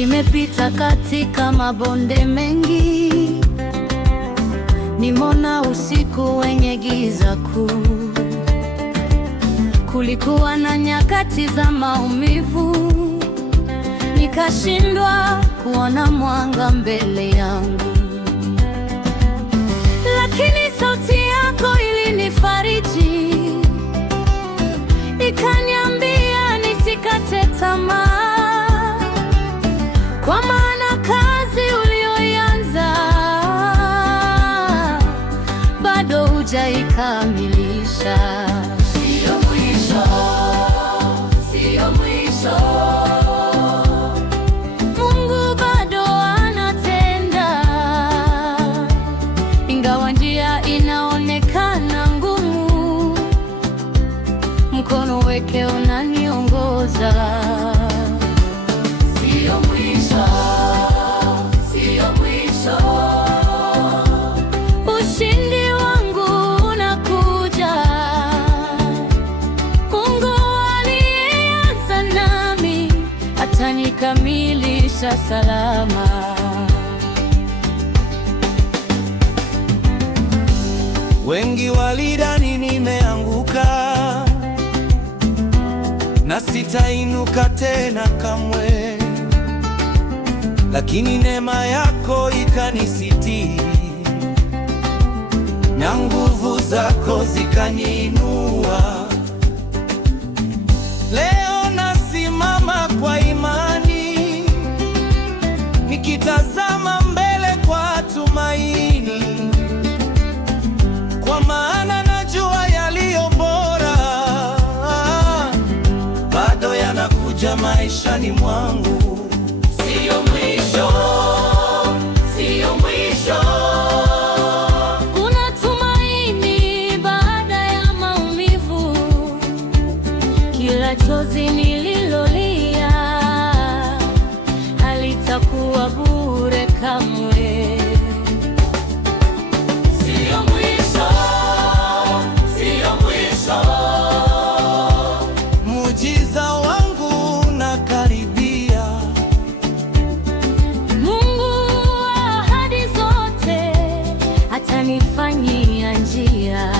Nimepita katika mabonde mengi, nimeona usiku wenye giza kuu. Kulikuwa na nyakati za maumivu, nikashindwa kuona mwanga mbele yangu, lakini sauti yako ilinifariji, ikaniambia nisikate tamaa, kwa maana kazi uliyoianza bado hujaikamilisha. Sio mwisho, sio mwisho. Mungu bado anatenda, ingawa njia inaonekana ngumu, mkono wake unaniongoza. Sio mwisho, sio mwisho. Ushindi wangu unakuja. Mungu aliyeanza nami atanikamilisha salama. Wengi walidhani nimeanguka na sitainuka tena kamwe, lakini neema yako ikanisitiri na nguvu zako zikaniinua. Leo nasimama kwa imani, nikitazama mbele kwa tumaini, kwa maana najua yaliyo bora bado yanakuja maishani mwangu. Sio mwisho, sio mwisho. Kuna tumaini baada ya maumivu. Kila chozi nililolia halitakuwa bure kamwe. Sio mwisho, sio mwisho. Muujiza wangu unakaribia. Mungu wa ahadi zote atanifanyia njia.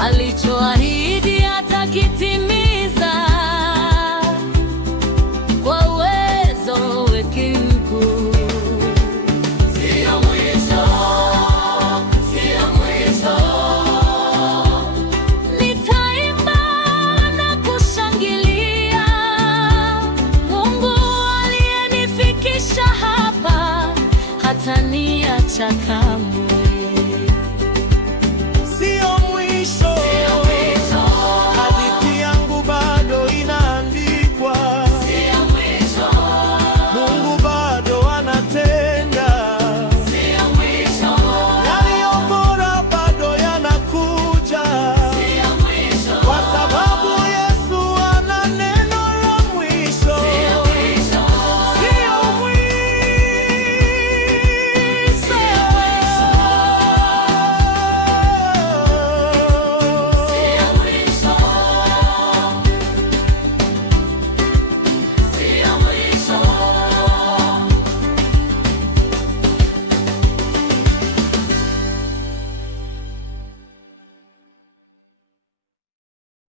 Alichoahidi